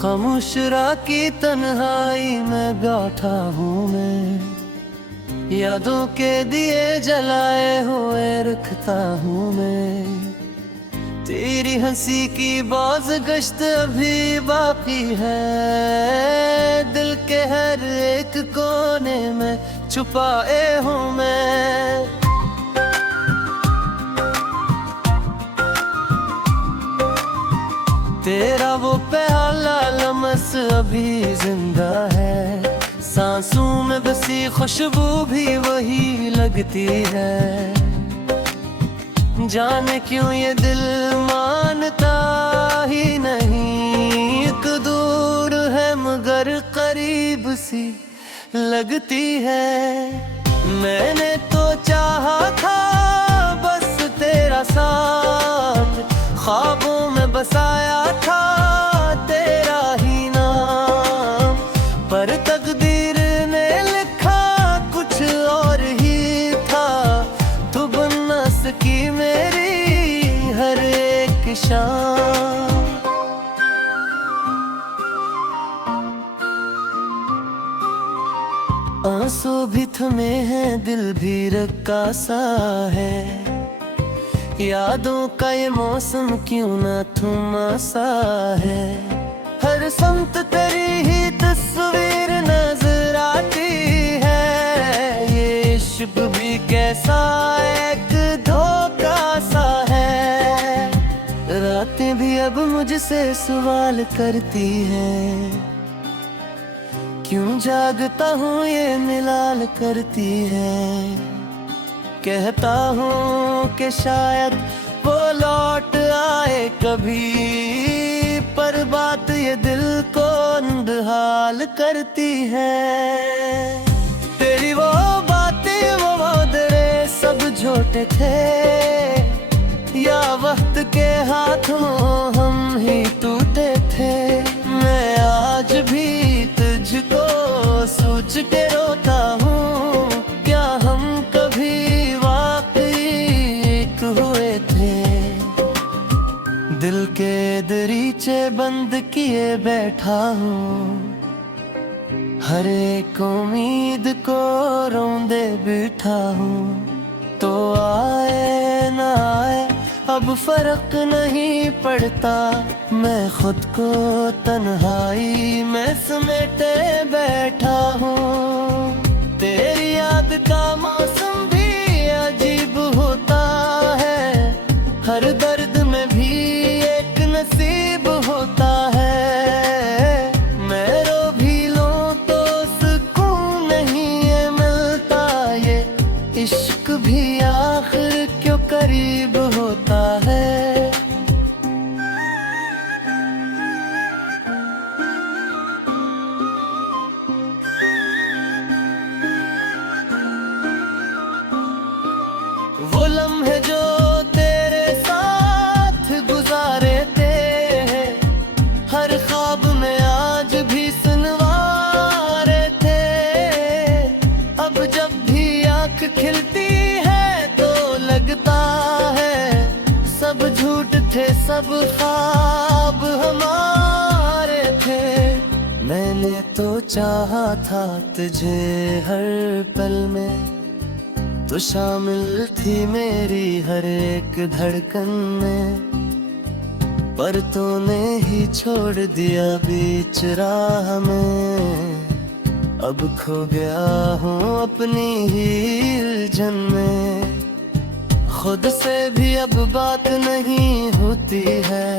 खामोशरा की तन्हाई में बैठा हूँ मैं, यादों के दिए जलाए हुए रखता हूँ मैं। तेरी हंसी की बाज गश्त अभी बाकी है, दिल के हर एक कोने में छुपाए हूँ मैं। तेरा वो प्याला लम्स अभी जिंदा है, सांसों में बसी खुशबू भी वही लगती है। जाने क्यों ये दिल मानता ही नहीं, एक दूर है मगर करीब सी लगती है। मैंने तो चाहा था बस तेरा साथ, ख्वाबों में बसाया था तेरा ही नाम, पर तकदीर ने लिखा कुछ और ही था। तू बन न सकी मेरी हर एक शाम। आंसू भी थमे हैं, दिल भी रक्का सा है, यादों का ये मौसम क्यों ना थमा सा है। हर समत तेरी ही तस्वीर नजर आती है, ये इश्क भी कैसा एक धोखा सा है। रातें भी अब मुझसे सवाल करती हैं, क्यों जागता हूँ ये मिलाल करती है। कहता हूँ कि शायद वो लौट आए कभी, पर बात ये दिल को नंदहाल करती है। तेरी वो बातें वो वादे सब झूठे थे, या वक्त के हाथों हम ही टूटे थे। मैं आज भी तुझको सोच के रोता हूँ, क्या हम कभी हुए थे। दिल के दरीचे बंद किए बैठा हूँ, हर एक उम्मीद को रोंदे बैठा हूँ। तो आए ना आए अब फर्क नहीं पड़ता, मैं खुद को तन्हाई में समेटे बैठा हूँ। तेरी याद का मौसम भी अजीब होता है, हर दर्द में भी एक नसीब होता है। मैं रो भी लूं तो सुकून नहीं है मिलता, ये इश्क भी आखिर क्यों करीब होता है। वो लम्हे जो तेरे साथ गुजारे थे, हर ख्वाब में आज भी सुनवारे थे। अब जब भी आँख खिलती है तो लगता है सब झूठ थे, सब ख्वाब हमारे थे। मैंने तो चाहा था तुझे हर पल में, तो शामिल थी मेरी हर एक धड़कन में, पर तूने ही छोड़ दिया बीच राह में। अब खो गया हूँ अपनी ही उलझन में, खुद से भी अब बात नहीं होती है।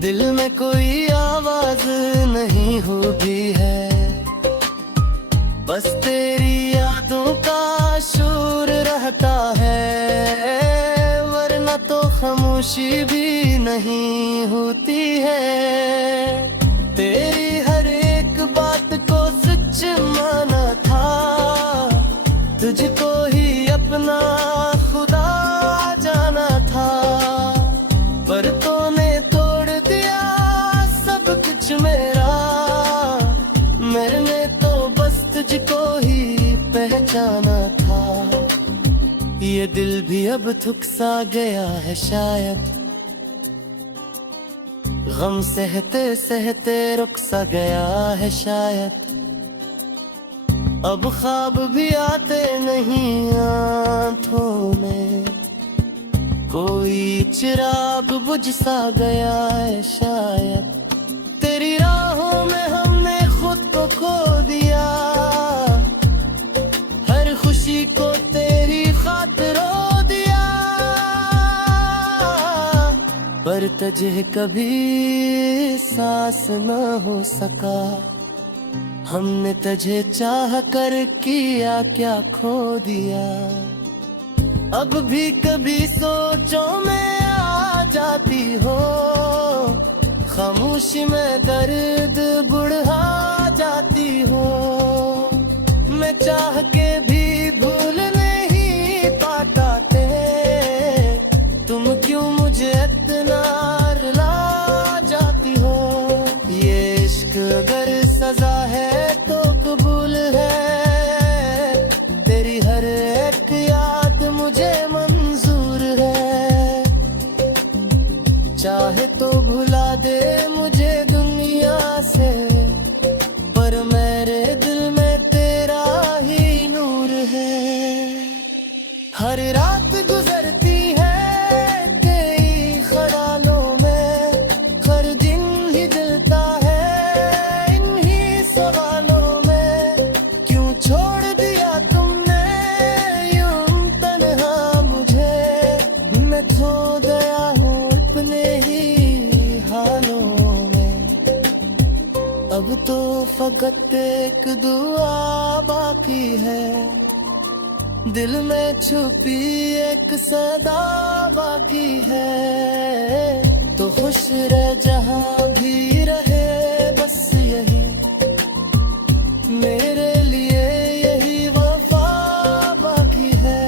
दिल में कोई आवाज नहीं होती है, बस तेरी यादों का शोर रहता है, वरना तो खामोशी भी नहीं होती है। तेरी हर एक बात को सच माना था, तुझको ही अपना खुदा जाना था, पर तूने तोड़ दिया सब कुछ मेरा। मैंने तो बस तुझको ही पहचाना था, ये दिल भी अब थक सा गया है शायद। गम सहते सहते रुक सा गया है शायद, अब ख्वाब भी आते नहीं आंखों में, कोई चिराग बुझ सा गया है शायद। तेरी राहों में हमने खुद को खो दिया, हर खुशी को तेरी खातिर रो दिया, पर तुझे कभी सांस न हो सका। हमने तुझे चाह कर किया क्या खो दिया। अब भी कभी सोचों में आ जाती हो, खामोशी में दर्द बुढ़ा जाती हो। मैं चाह के भी भूल नहीं पाता थे, तुम क्यों मुझे इतना रुला जाती हो। ये इश्क अगर सजा है तो कबूल है, तेरी हर एक याद मुझे मंजूर है। चाहे तो भुला दे मुझे दुनिया से, पर मेरे दिल में तेरा ही नूर है। हर रात गुजरती है कई ख्यालों में, हर दिन ही जलता है इन्हीं सवालों में। क्यों छोड़ दिया तुमने यूं तन्हा मुझे, मैं खो गया हूँ अपने ही हालों में। अब तो फकत एक दुआ बाकी है, दिल में छुपी एक सदा बाकी है। तो खुश रह जहाँ भी रहे बस यही, मेरे लिए यही वफा बाकी है।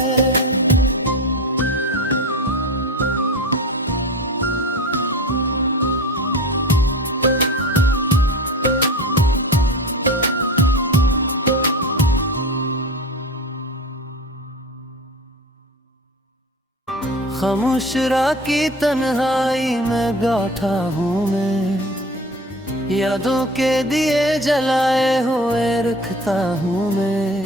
खामोश रात की तन्हाई में बैठा हूँ मैं, यादों के दिए जलाए हुए रखता हूँ मैं।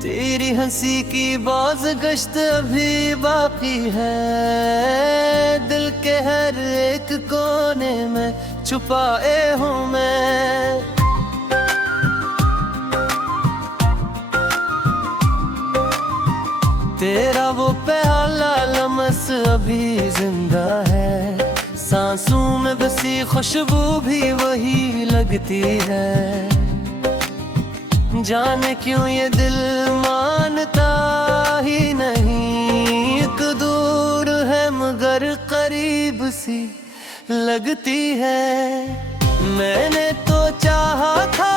तेरी हंसी की बाज गश्त अभी बाकी है, दिल के हर एक कोने में छुपाए हूँ मैं। तेरा वो प्याला लम्स अभी जिंदा है, सांसों में बसी खुशबू भी वही लगती है। जाने क्यों ये दिल मानता ही नहीं, एक दूर है मगर करीब सी लगती है। मैंने तो चाहा था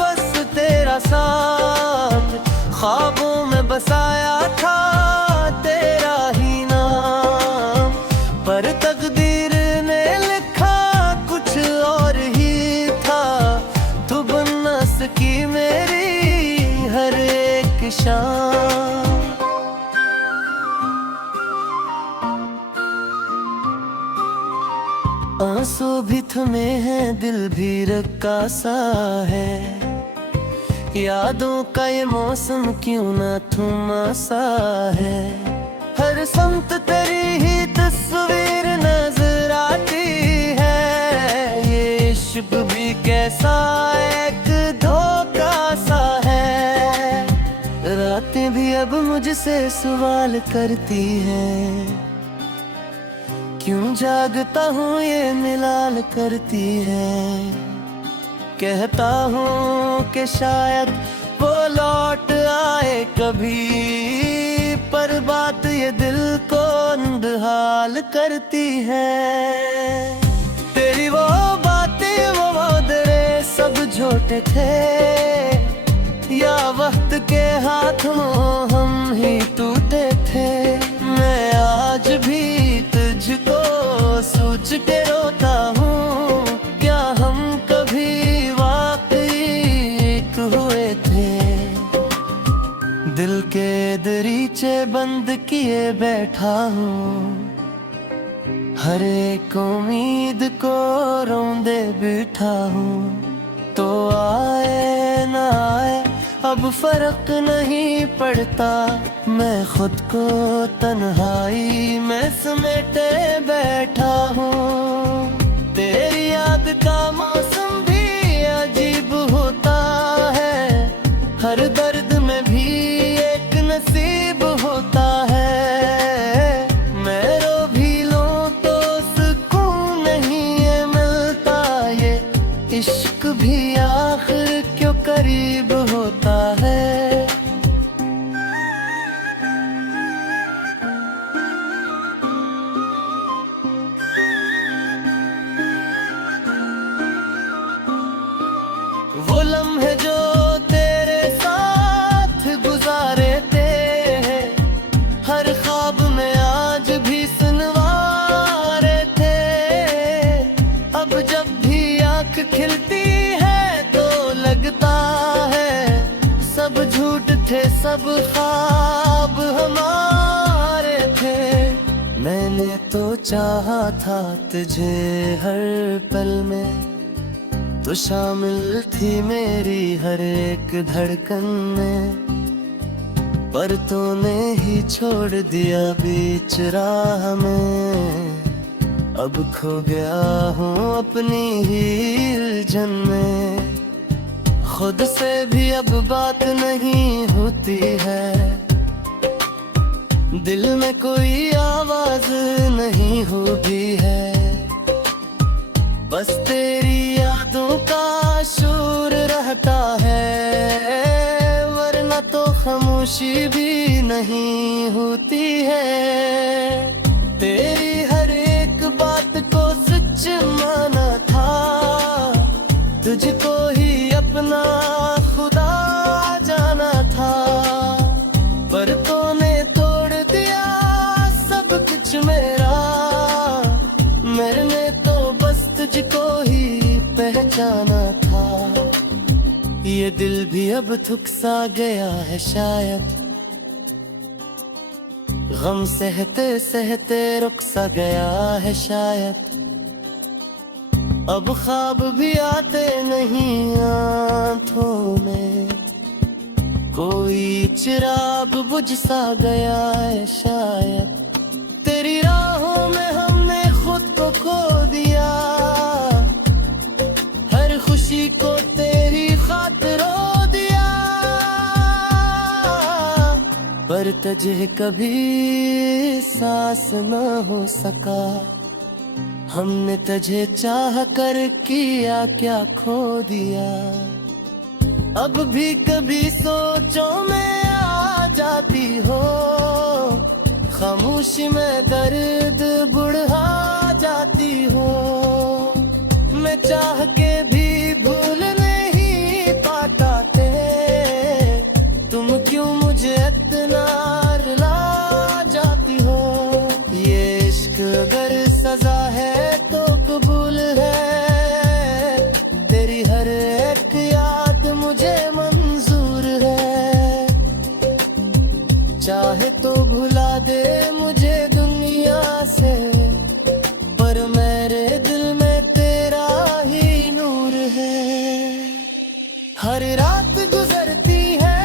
बस तेरा साथ, ख्वाबों में बसाया था तेरा ही नाम, पर तकदीर ने लिखा कुछ और ही था। तू बन न सकी मेरी हर एक शाम। आंसू भी थमे हैं, दिल भी रक्का सा है, यादों का ये मौसम क्यों ना थमा सा है। हर समत तेरी ही तस्वीर नजर आती है, ये इश्क भी कैसा एक धोखा सा है। रातें भी अब मुझसे सवाल करती हैं, क्यों जागता हूँ ये मिलाल करती है। कहता हूँ कि शायद वो लौट आए कभी, पर बात ये दिल को अंधहाल करती है। तेरी वो बातें वो वादे सब झूठे थे, या वक्त के हाथों हम ही टूटे थे। मैं आज भी तुझको सोच के रोता हूँ, क्या हम कभी वाकई एक हुए थे। दिल के दरीचे बंद किए बैठा हूँ, हर एक उम्मीद को रौंदे बिठा हूँ, तो आए न आए अब फर्क नहीं पड़ता। मैं खुद को तन्हाई में समेटे बैठा हूँ। तेरी याद का मौसम भी अजीब होता है, हर दर्द में भी एक नसीब होता है। मैं रो भी लूं तो सुकून नहीं है मिलता, ये इश्क भी आखिर क्यों करीब होता है। वो लम्हे जो तेरे साथ गुजारे थे, हर ख्वाब में आज भी सुनवारे थे। अब जब भी आँख खिलती है तो लगता है सब झूठ थे, सब ख्वाब हमारे थे। मैंने तो चाहा था तुझे हर पल में, तो शामिल थी मेरी हर एक धड़कन में, पर तूने ही छोड़ दिया बीच राह में। अब खो गया हूँ अपनी ही उलझन में, खुद से भी अब बात नहीं होती है। दिल में कोई आवाज नहीं होती है, बस तेरी यादों का शोर रहता है। वरना तो खामोशी भी नहीं होती है। तेरी हर एक बात को सच माना था, तुझको ही अपना खुदा जाना था। पर तूने तोड़ दिया सब कुछ मेरा, मैंने तो बस तुझको ही पहचाना था। ये दिल भी अब थक सा गया है शायद, गम सहते सहते रुक सा गया है शायद। अब ख्वाब भी आते नहीं आंखों में, कोई चिराग बुझ सा गया है शायद। तेरी राहों में हमने खुद को खो दिया, हर खुशी को तेरी खातिर रो दिया। पर तुझे कभी सांस न हो सका, हमने तुझे चाह कर किया क्या खो दिया। अब भी कभी सोचों में आ जाती हो, खामोशी में दर्द बढ़ा जाती हो। मैं चाह के भी भूल नहीं पाता थे, तुम क्यों मुझे इतना रुला जाती हो। ये इश्क अगर सजा है तो कबूल है, तेरी हर एक याद मुझे मंजूर है। चाहे तो भुला दे मुझे दुनिया से, पर मेरे दिल में तेरा ही नूर है। हर रात गुजरती है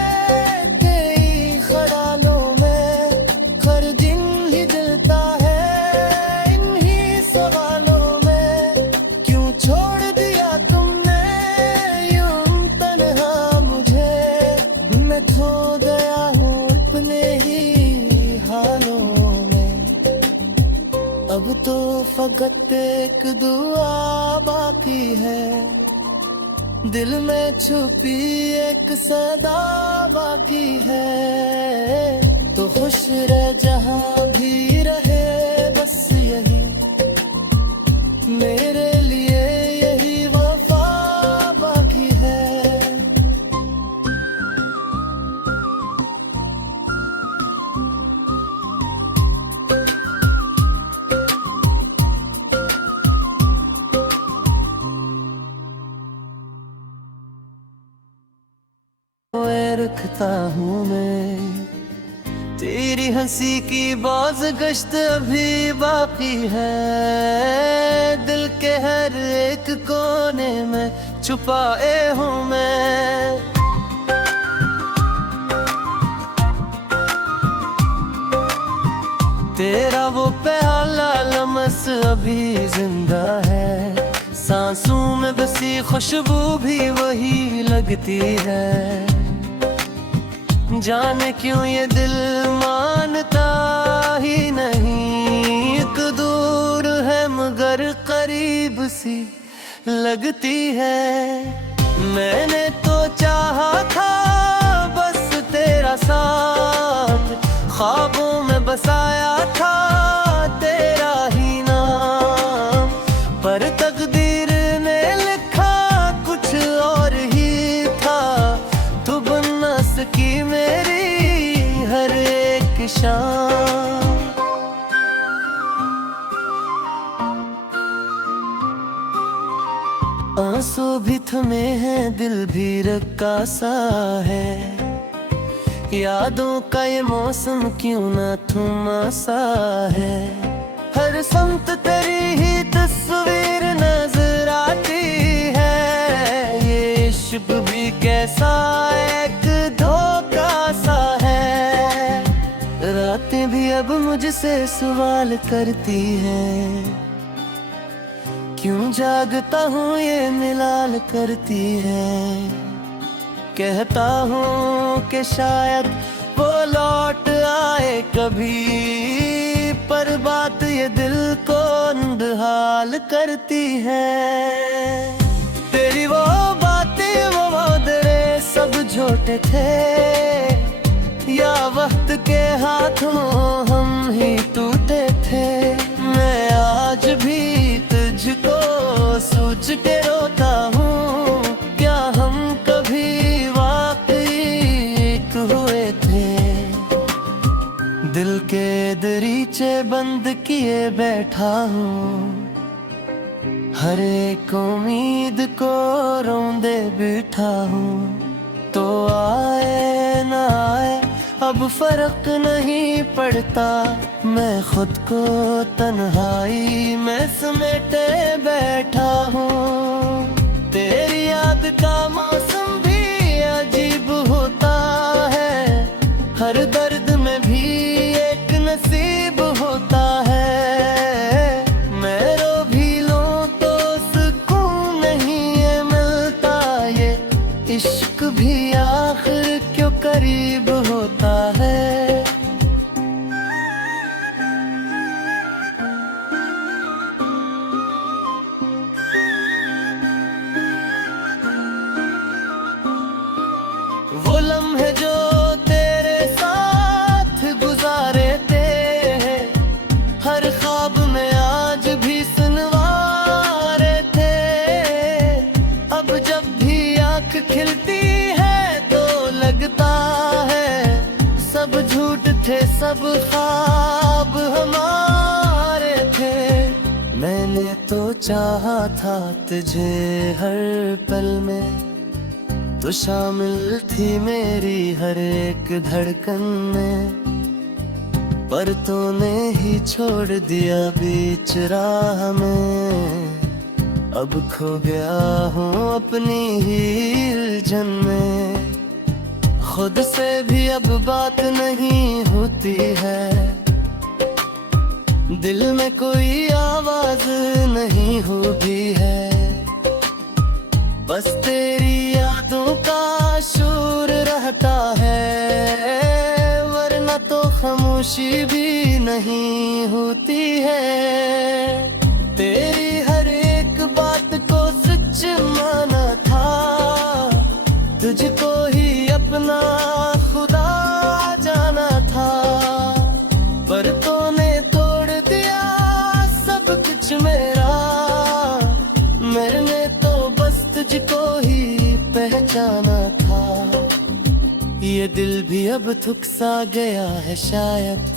कई ख्यालों में, हर दिन ही दिलता है इन्हीं सवालों में। क्यों छोड़ दिया तुमने यूं तन्हा मुझे, मैं खो गया हूँ अपने ही हालों में। अब तो फकत एक दुआ बाकी है, दिल में छुपी एक सदा बाकी है। तो खुश रह जहाँ भी रहे बस यही, मेरे लिए यही वफा बाकी है। रखता हूँ मैं तेरी हंसी की बाज गश्त अभी बाकी है, दिल के हर एक कोने में छुपाए हूँ मैं। तेरा वो प्याला लमस अभी जिंदा है, सांसों में बसी खुशबू भी वही लगती है। जाने क्यों ये दिल मानता ही नहीं, एक दूर है मगर करीब सी लगती है। मैंने तो चाहा था बस तेरा साथ, ख्वाबों में बसाया था तेरा ही नाम, पर तकदीर ने लिखा कुछ और ही था। तू बन न सकी मेरी हर एक शाम। आंसू भी थमे हैं, दिल भी रक्का सा है, यादों का ये मौसम क्यों ना थमा सा है। हर समत तेरी ही तस्वीर नजर आती है, ये इश्क भी कैसा एक धोखा सा है। रातें भी अब मुझसे सवाल करती हैं, क्यों जागता हूँ ये मिलाल करती है। कहता हूँ कि शायद वो लौट आए कभी, पर बात ये दिल को अंधहाल करती है। तेरी वो बातें वो वादे सब झूठे थे, या वक्त के हाथों हम ही टूटे थे। मैं आज भी तुझको सोच के रोता हूँ, क्या हम कभी हुए थे। दिल के दरीचे बंद किए बैठा हूँ, हर एक उम्मीद को रोंदे बैठा हूँ। तो आए न आए अब फर्क नहीं पड़ता, मैं खुद को तन्हाई में समेटे बैठा हूँ। तेरी याद का मौसम भी अजीब होता है, हर दर्द में भी एक नसीब होता है। मैं रो भी लूं तो सुकून नहीं है मिलता, ये इश्क भी आखिर क्यों करीब होता है। वो लम्हे जो तेरे साथ गुजारे थे, हर ख्वाब में आज भी सुनवारे थे। अब जब भी आँख खिलती है तो लगता है सब झूठ थे, सब ख्वाब हमारे थे। मैंने तो चाहा था तुझे हर पल में, तो शामिल थी मेरी हर एक धड़कन में, पर तूने ही छोड़ दिया बीच राह में। अब खो गया हूँ अपनी ही उलझन में, खुद से भी अब बात नहीं होती है। दिल में कोई आवाज नहीं होती है, बस तेरी यादों का शोर रहता है, वरना तो खामोशी भी नहीं होती है। तेरी हर एक बात को सच माना था, तुझको ही अपना खुदा जाना था, पर तूने तोड़ दिया सब कुछ मेरा। मैंने तो बस तुझको ही पहचाना था, ये दिल भी अब थक सा गया है शायद,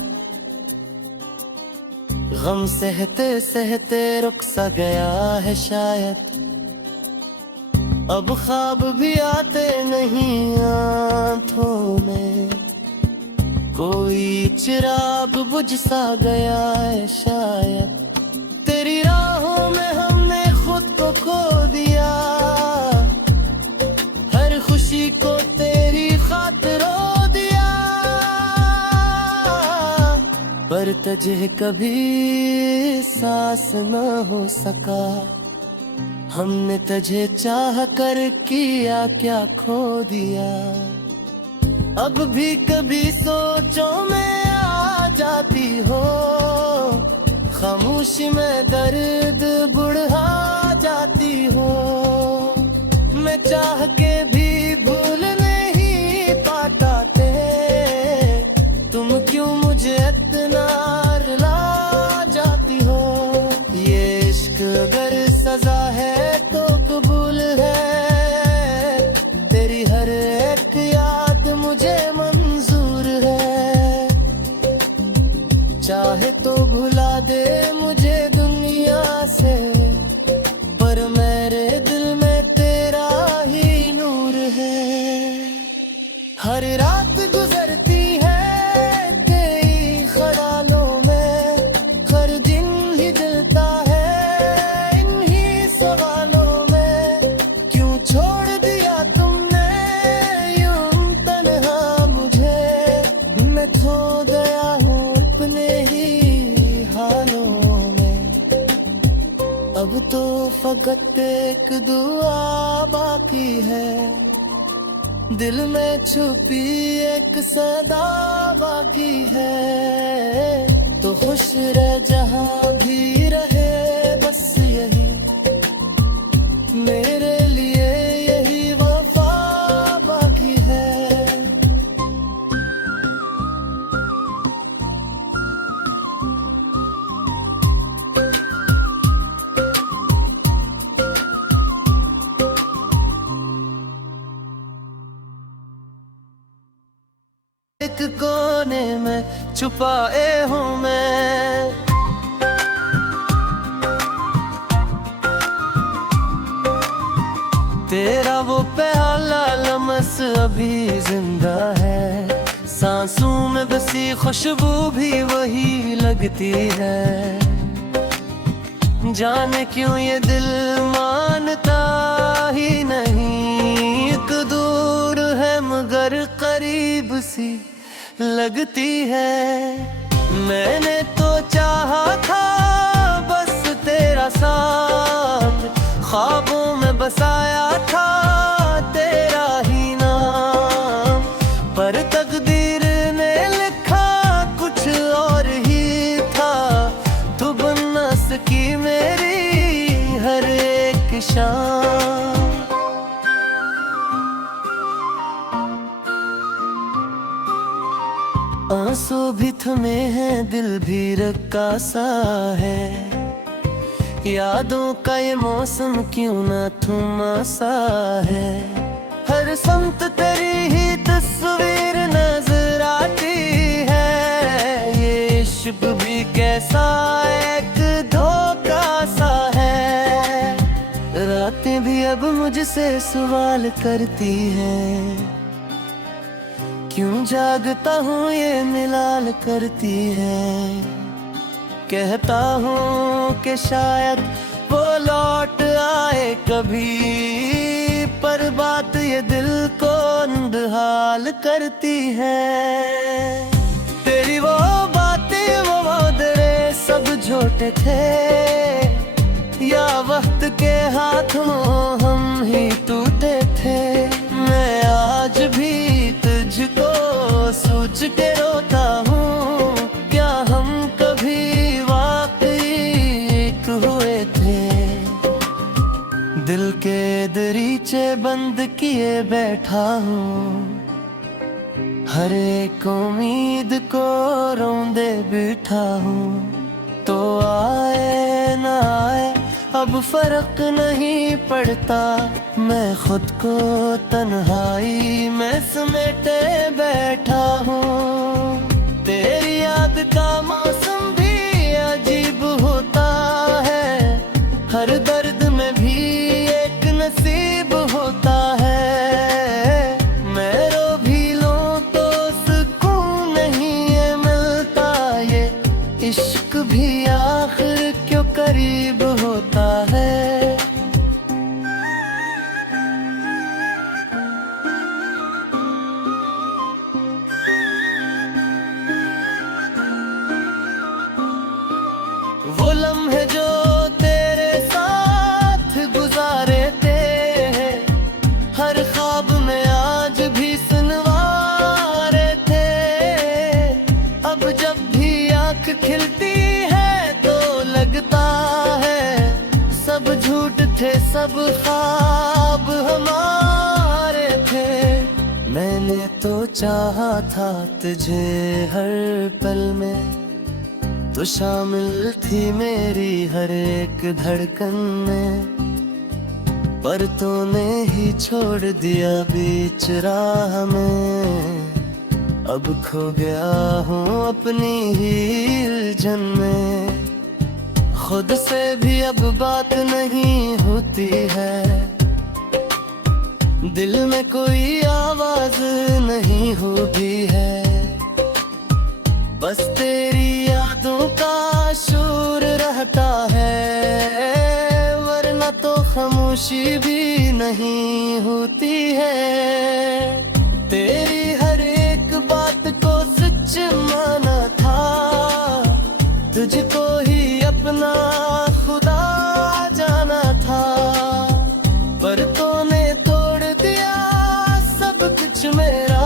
गम सहते सहते रुक सा गया है शायद। अब ख्वाब भी आते नहीं आँखों में, कोई चिराग बुझ सा गया है शायद, तेरी राहों में हमने खुद को खो दिया। हर खुशी को तेरी खातिर रो दिया, पर तुझे कभी एहसास न हो सका। हमने तुझे चाह कर किया क्या खो दिया। अब भी कभी सोचों में आ जाती हो, खामोशी में दर्द बढ़ा जाती हो। मैं चाह के भी भूल नहीं पाता थे, तुम क्यों मुझे इतना रुला जाती हो। ये इश्क अगर सजा है तो कबूल है, तेरी हर एक याद मुझे मंजूर है। चाहे तो भुला दे मुझे दुनिया से, पर मेरे दिल में तेरा ही नूर है। हर रात गुजरती है कई ख्यालों में, हर दिन ही जलता है इन्हीं सवालों में। क्यों छोड़ दिया तुमने यूं तन्हा मुझे, मैं खो गया हूँ अपने ही हालों में। अब तो फकत एक दुआ बाकी है, दिल में छुपी एक सदा बाकी है। तो खुश रह जहाँ भी रहे बस यही, मेरे लिए यही वफा बाकी है। एक कोने में छुपाए हूँ मैं, तेरा वो प्याला लम्स अभी जिंदा है। सांसों में बसी खुशबू भी वही लगती है। जाने क्यों ये दिल मानता ही नहीं, एक दूर है मगर करीब सी लगती है। मैंने तो चाहा था बस तेरा साथ, ख्वाबों में बसाया था तेरा ही नाम, पर तकदीर ने लिखा कुछ और ही था। तू बन न सकी मेरी हर एक शाम। आंसू भी थमे हैं दिल भी रक्का सा है, यादों का ये मौसम क्यों ना थमा सा है। हर समत तेरी ही तस्वीर नजर आती है, ये इश्क भी कैसा एक धोखा सा है। रातें भी अब मुझसे सवाल करती हैं, क्यों जागता हूँ ये मिलाल करती है। कहता हूँ कि शायद वो लौट आए कभी, पर बात ये दिल को अंधहाल करती है। तेरी वो बातें वो वादे सब झूठे थे, या वक्त के हाथों हम ही टूटे थे। मैं आज भी तुझको सोच के रोता हूँ, क्या हम कभी वाकई एक हुए थे। दिल के दरीचे बंद किए बैठा हूँ, हर एक उम्मीद को रौंदे बैठा हूँ। तो आए न आए अब फर्क नहीं पड़ता, मैं खुद को तन्हाई में समेटे बैठा हूँ। तेरी याद का मौसम भी अजीब होता है, हर दर्द में भी एक नसीब होता है। मैं रो भी लूं तो सुकून नहीं सब ख्वाब हमारे थे। मैंने तो चाहा था तुझे हर पल में, तो शामिल थी मेरी हर एक धड़कन में। पर तूने ही छोड़ दिया बीच राह में, अब खो गया हूँ अपनी ही उलझन में। खुद से भी अब बात नहीं होती है, दिल में कोई आवाज नहीं होती है। बस तेरी यादों का शोर रहता है, वरना तो खामोशी भी नहीं होती है। तेरी हर एक बात को सच माना था, तुझको ही अपना खुदा जाना था। पर तूने तोड़ दिया सब कुछ मेरा,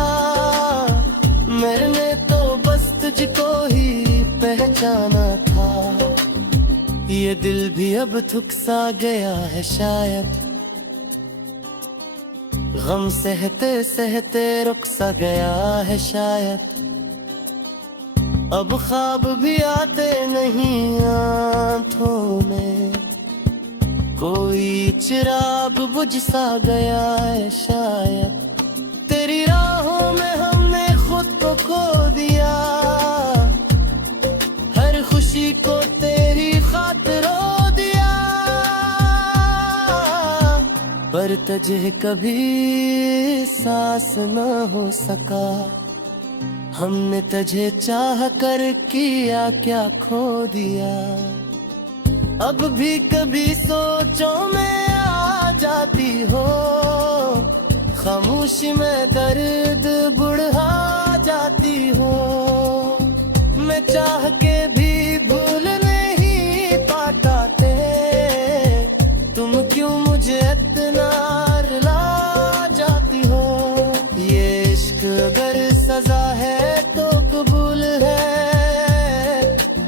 मैंने तो बस तुझको ही पहचाना था। ये दिल भी अब थक सा गया है शायद, गम सहते सहते रुक सा गया है शायद। अब ख्वाब भी आते नहीं आंखों में, कोई चिराग बुझ सा गया है शायद। तेरी राहों में हमने खुद को खो दिया, हर खुशी को तेरी खातिर रो दिया। पर तुझे कभी एहसास न हो सका, हमने तुझे चाह कर किया क्या खो दिया। अब भी कभी सोचों में आ जाती हो, खामोशी में दर्द बढ़ा जाती हो। मैं चाह के भी भूल नहीं पाता थे, तुम क्यों मुझे इतना रुला जाती हो। ये इश्क अगर सजा है तो कबूल है,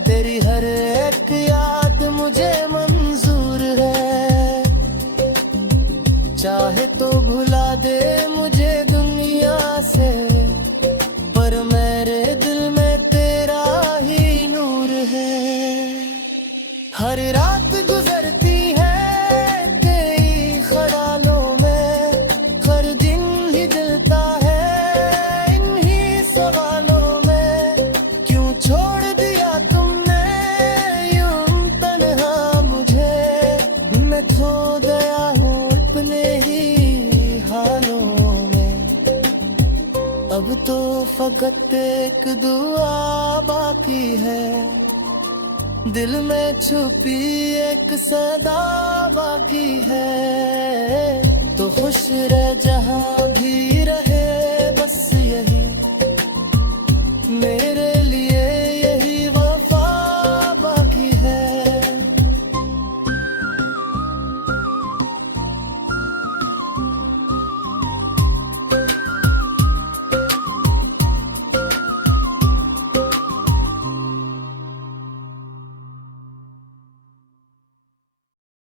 तेरी हर एक याद मुझे मंजूर है। चाहे तो भुला दे मुझे दुनिया से, पर मेरे दिल में तेरा ही नूर है। हर रात गुजरती है कई ख्यालों में, हर दिन ही जलता है इन्हीं सवालों में। क्यों छोड़ दिया तुमने यूं तन्हा मुझे, मैं खो गया हूँ अपने ही हालों में। अब तो फकत एक दुआ बाकी है, दिल में छुपी एक सदा बाकी है। तो खुश रह जहाँ भी रहे बस यही मेरे